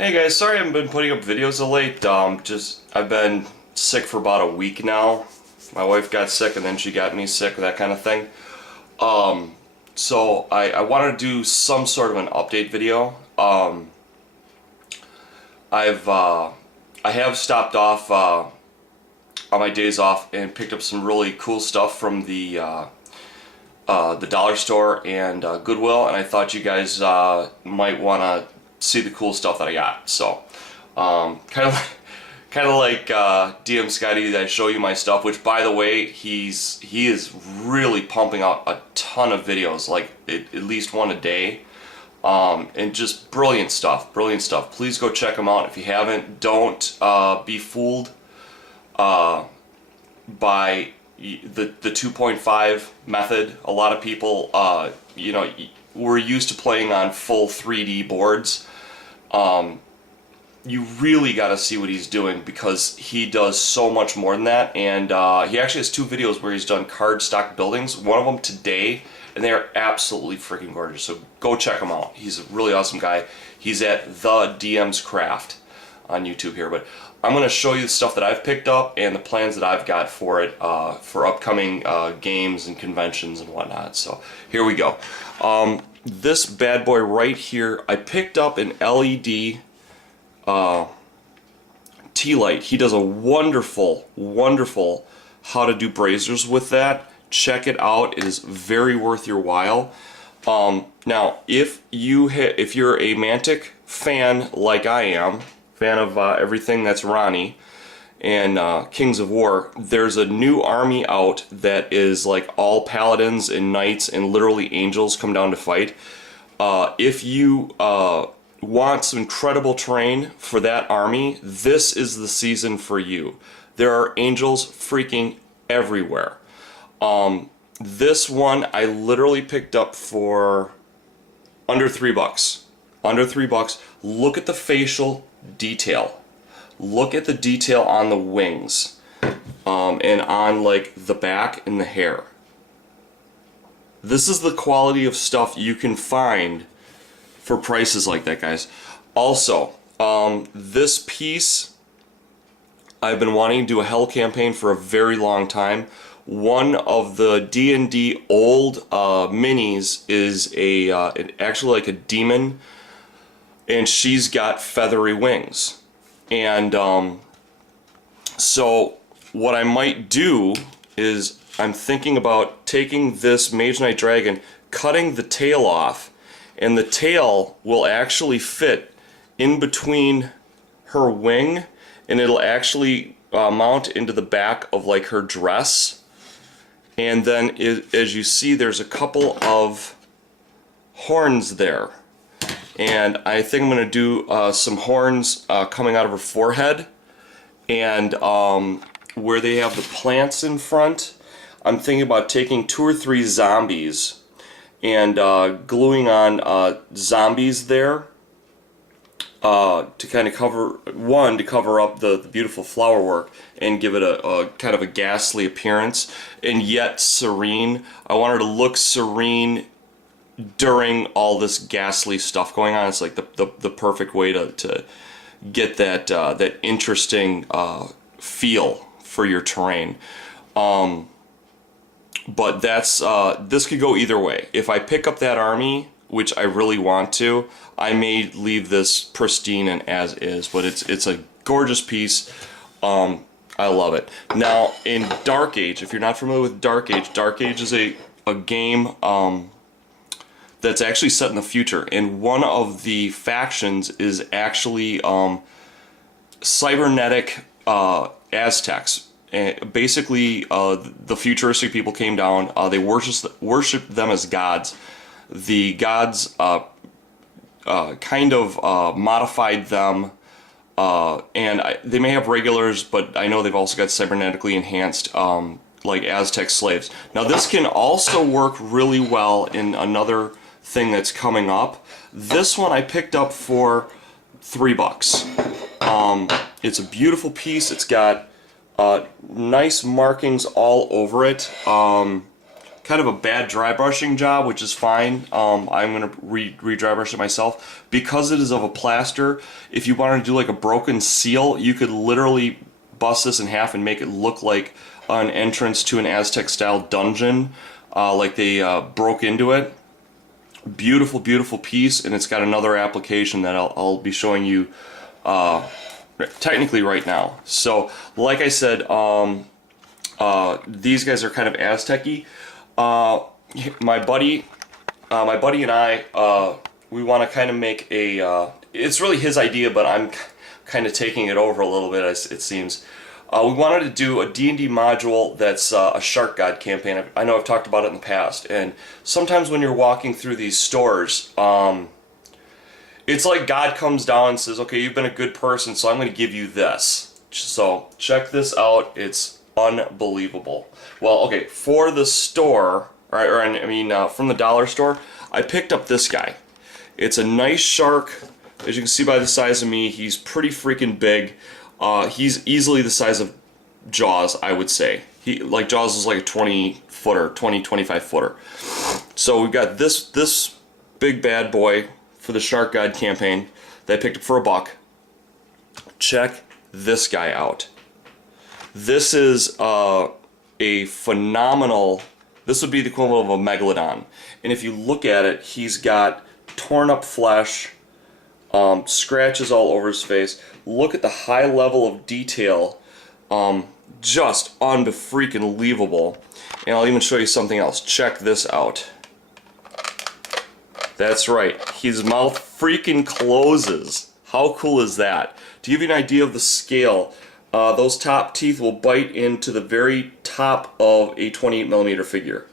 Hey guys, sorry I haven't been putting up videos of late. I've been sick for about a week now. My wife got sick and then she got me sick, that kind of thing. So I wanted to do some sort of an update video. I have stopped off on my days off and picked up some really cool stuff from the dollar store and Goodwill, and I thought you guys might want to see the cool stuff that I got. So kind of like DM Scotty, that I show you my stuff, which by the way, he is really pumping out a ton of videos, like at least one a day, and just brilliant stuff. Please go check them out if you haven't. Don't be fooled by the 2.5 method. A lot of people, we're used to playing on full 3D boards. You really got to see what he's doing, because he does so much more than that. And he actually has two videos where he's done cardstock buildings, one of them today, and they are absolutely freaking gorgeous. So go check him out. He's a really awesome guy. He's at the DM's Craft on YouTube here. But I'm going to show you the stuff that I've picked up and the plans that I've got for it, for upcoming games and conventions and whatnot. So here we go. This bad boy right here, I picked up an LED tea light. He does a wonderful how to do braziers with that. Check it out. It is very worth your while. Now, if you're a Mantic fan like I am, fan of everything that's Ronnie and Kings of War, there's a new army out that is like all paladins and knights and literally angels come down to fight. If you want some incredible terrain for that army, this is the season for you. There are angels freaking everywhere. This one I literally picked up for under $3. Under $3. Look at the facial detail. Look at the detail on the wings, and on like the back and the hair. This is the quality of stuff you can find for prices like that, guys. Also, this piece, I've been wanting to do a Hell campaign for a very long time. One of the D&D old minis is actually like a demon, and she's got feathery wings. And so what I might do is I'm thinking about taking this Mage Knight Dragon, cutting the tail off, and the tail will actually fit in between her wing, and it'll actually mount into the back of like her dress. And then as you see, there's a couple of horns there. And I think I'm going to do some horns coming out of her forehead, and where they have the plants in front, I'm thinking about taking 2 or 3 zombies and gluing on zombies there to kind of cover up the beautiful flower work and give it a kind of a ghastly appearance, and yet serene. I want her to look serene during all this ghastly stuff going on. It's like the perfect way to get that interesting feel for your terrain. But that's this could go either way. If I pick up that army, which I really want to, I may leave this pristine and as is. But it's a gorgeous piece. I love it. Now in Dark Age, if you're not familiar with Dark Age is a game that's actually set in the future, and one of the factions is actually cybernetic aztecs. And basically, the futuristic people came down. They worshiped them as gods. The gods kind of modified them, and they may have regulars, but I know they've also got cybernetically enhanced like Aztec slaves. Now this can also work really well in another thing that's coming up. This one I picked up for $3. It's a beautiful piece. It's got nice markings all over it, kind kind of a bad dry brushing job, which is fine. I'm going to re-dry brush it myself. Because it is of a plaster, if you wanted to do like a broken seal, you could literally bust this in half and make it look like an entrance to an Aztec style dungeon, like they broke into it. Beautiful, beautiful piece, and it's got another application that I'll be showing you technically right now. So, like I said, these guys are kind of Aztec-y. My buddy and I, we want to kind of make a. It's really his idea, but I'm kind of taking it over a little bit. It seems. We wanted to do a D&D module that's a Shark God campaign. I know I've talked about it in the past, and sometimes when you're walking through these stores, it's like God comes down and says, okay, you've been a good person, so I'm going to give you this. So check this out. It's unbelievable. Well, okay, for the store, from the dollar store, I picked up this guy. It's a nice shark. As you can see by the size of me, he's pretty freaking big. He's easily the size of Jaws, I would say. Jaws is like a 20-footer, 25-footer. So we've got this big bad boy for the Shark God campaign that I picked up for $1. Check this guy out. This is a phenomenal. This would be the equivalent of a megalodon. And if you look at it, he's got torn up flesh, scratches all over his face. Look at the high level of detail, just unfreaking believable. And I'll even show you something else. Check this out. That's right, his mouth freaking closes. How cool is that? To give you an idea of the scale, those top teeth will bite into the very top of a 28mm figure.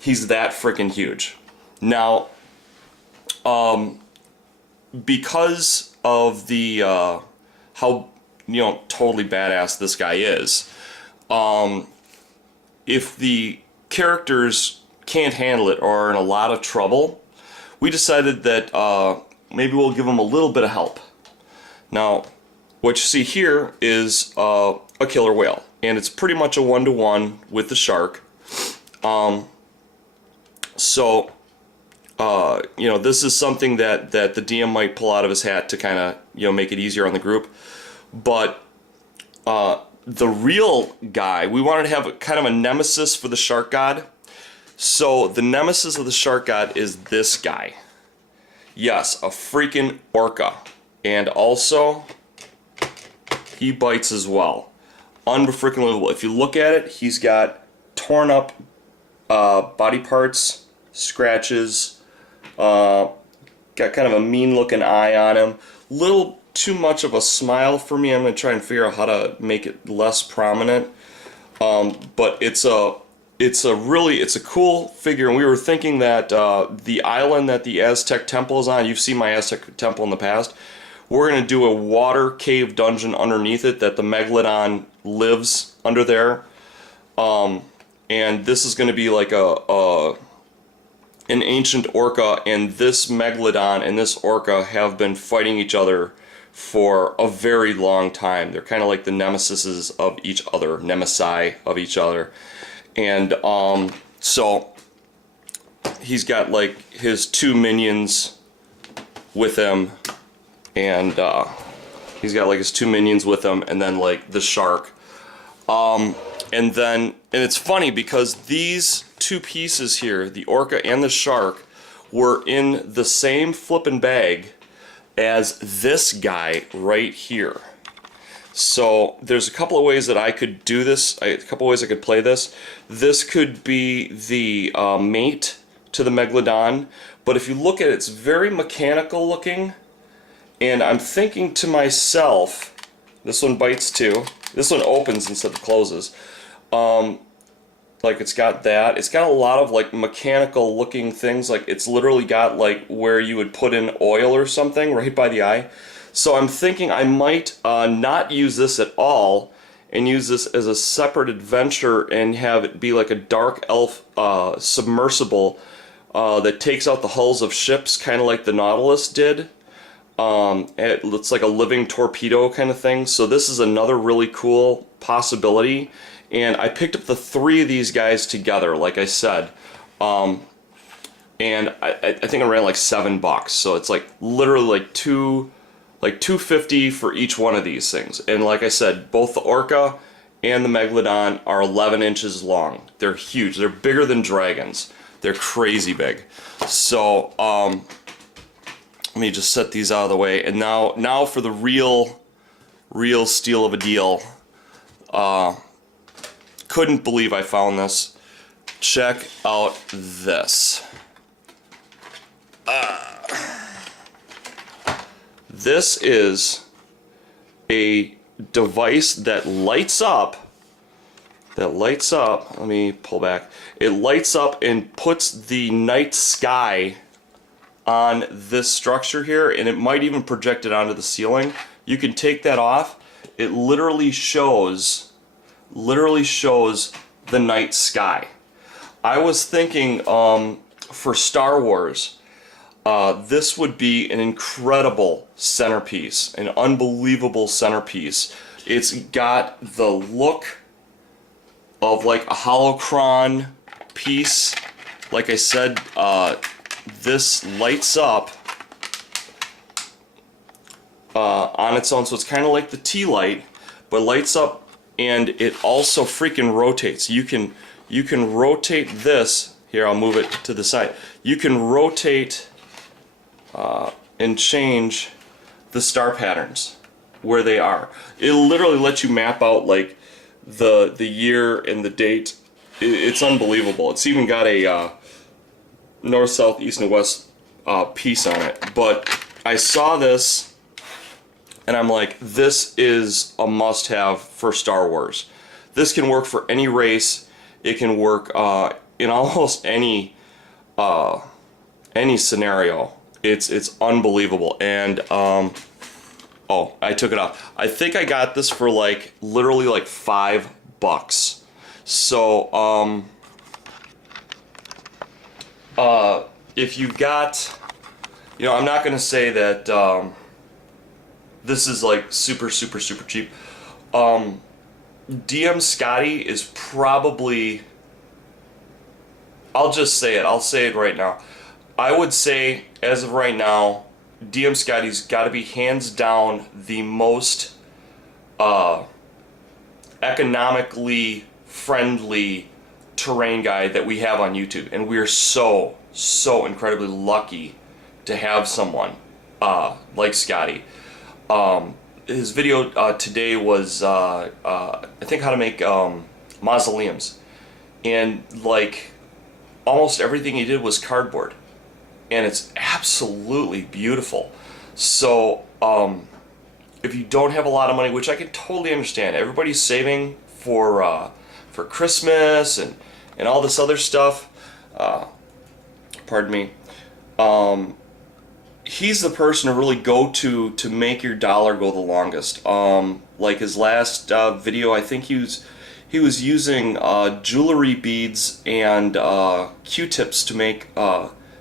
He's that freaking huge. Now, because of the how totally badass this guy is, if the characters can't handle it or are in a lot of trouble, we decided that maybe we'll give them a little bit of help. Now, what you see here is a killer whale, and it's pretty much a 1-to-1 with the shark. This is something that the DM might pull out of his hat to kind of make it easier on the group. But the real guy, we wanted to have kind of a nemesis for the Shark God. So the nemesis of the Shark God is this guy. Yes, a freaking orca. And also, he bites as well. Unbelievable. If you look at it, he's got torn up body parts, scratches, got kind of a mean looking eye on him. Little too much of a smile for me. I'm going to try and figure out how to make it less prominent. But it's a cool figure, and we were thinking that the island that the Aztec temple is on, you've seen my Aztec temple in the past, we're going to do a water cave dungeon underneath it that the megalodon lives under there. And this is going to be like an ancient orca, and this megalodon and this orca have been fighting each other for a very long time. They're kind of like the nemesises of each other, nemesi of each other. And so he's got like his 2 minions with him, and he's got like his 2 minions with him, and then like the shark. And it's funny because these 2 pieces here, the orca and the shark, were in the same flippin' bag as this guy right here. So there's a couple of ways that I could do this, a couple of ways I could play this. This could be the mate to the megalodon, but if you look at it, it's very mechanical looking, and I'm thinking to myself, this one bites too. This one opens instead of closes. Like it's got that. It's got a lot of like mechanical looking things. Like it's literally got like where you would put in oil or something right by the eye. So I'm thinking I might not use this at all and use this as a separate adventure and have it be like a dark elf submersible that takes out the hulls of ships, kind of like the Nautilus did. It looks like a living torpedo kind of thing. So this is another really cool possibility. And I picked up the 3 of these guys together, like I said. and I think I ran like $7, so it's like literally like $250 for each one of these things. And like I said, both the Orca and the Megalodon are 11 inches long. They're huge. They're bigger than dragons. They're crazy big. So let me just set these out of the way. And now for the real steal of a deal. Couldn't believe I found this. Check out this. This is a device that lights up. Let me pull back. It lights up and puts the night sky on this structure here, and it might even project it onto the ceiling. You can take that off. It literally shows the night sky. I was thinking for Star Wars, this would be an incredible centerpiece, an unbelievable centerpiece. It's got the look of like a holocron piece. Like I said, this lights up on its own, so it's kind of like the tea light, but lights up, and it also freaking rotates. You can rotate this. Here, I'll move it to the side. You can rotate and change the star patterns where they are. It'll literally let you map out like the year and the date. It's unbelievable. It's even got a north, south, east, and west piece on it. But I saw this and I'm like, this is a must-have for Star Wars. This can work for any race. It can work in almost any scenario. It's unbelievable. And oh, I took it off. I think I got this for like literally like $5. So if you got, you know, I'm not gonna say that this is like super cheap. DM Scotty is probably, I'll just say it, I'll say it right now. I would say, as of right now, DM Scotty's got to be hands down the most economically friendly terrain guide that we have on YouTube, and we're so incredibly lucky to have someone like Scotty. His video today was I think how to make mausoleums, and like almost everything he did was cardboard, and it's absolutely beautiful. So if you don't have a lot of money, which I can totally understand, everybody's saving for Christmas and all this other stuff, pardon me, he's the person to really go to make your dollar go the longest. Like his last video, I think he was using jewelry beads and Q-tips to make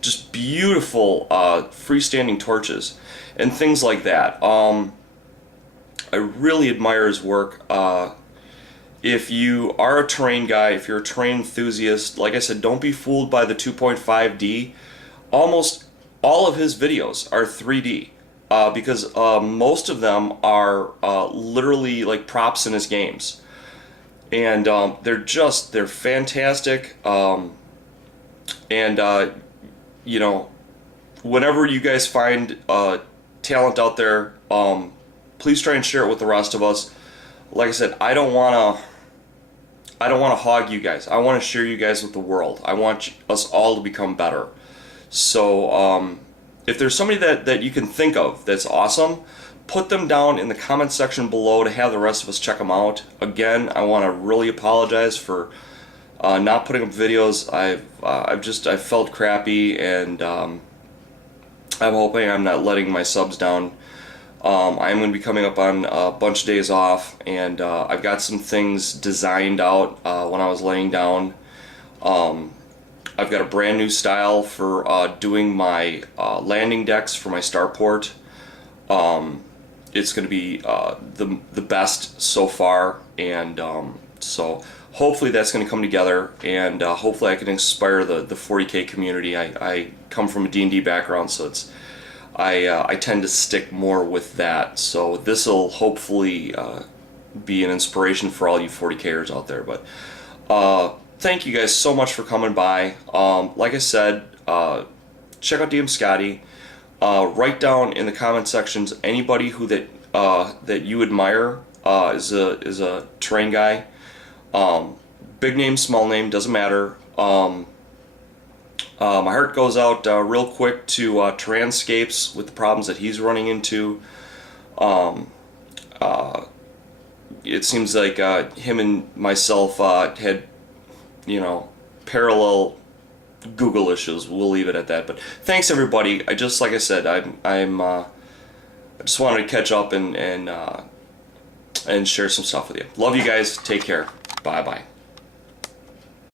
just beautiful freestanding torches and things like that. I really admire his work. If you are a terrain guy, if you're a terrain enthusiast, like I said, don't be fooled by the 2.5D. Almost all of his videos are 3D because most of them are literally like props in his games, and they're fantastic. You know, whenever you guys find talent out there, please try and share it with the rest of us. Like I said, I don't want to hog you guys. I want to share you guys with the world. I want us all to become better. So if there's somebody that you can think of that's awesome, put them down in the comment section below to have the rest of us check them out. Again, I want to really apologize for not putting up videos. I've felt crappy, and I'm hoping I'm not letting my subs down. I'm going to be coming up on a bunch of days off, and I've got some things designed out when I was laying down. I've got a brand new style for doing my landing decks for my starport. It's going to be the best so far, and so hopefully that's going to come together, and hopefully I can inspire the 40K community. I come from a D&D background, so it's I tend to stick more with that. So this will hopefully be an inspiration for all you 40Kers out there. But thank you guys so much for coming by. Like I said, check out DM Scotty. Write down in the comment sections anybody who that you admire is a terrain guy. Big name, small name, doesn't matter. My heart goes out real quick to Terranscapes with the problems that he's running into. It seems like him and myself had, parallel Google issues. We'll leave it at that. But thanks everybody. Like I said, I just wanted to catch up and share some stuff with you. Love you guys. Take care. Bye bye.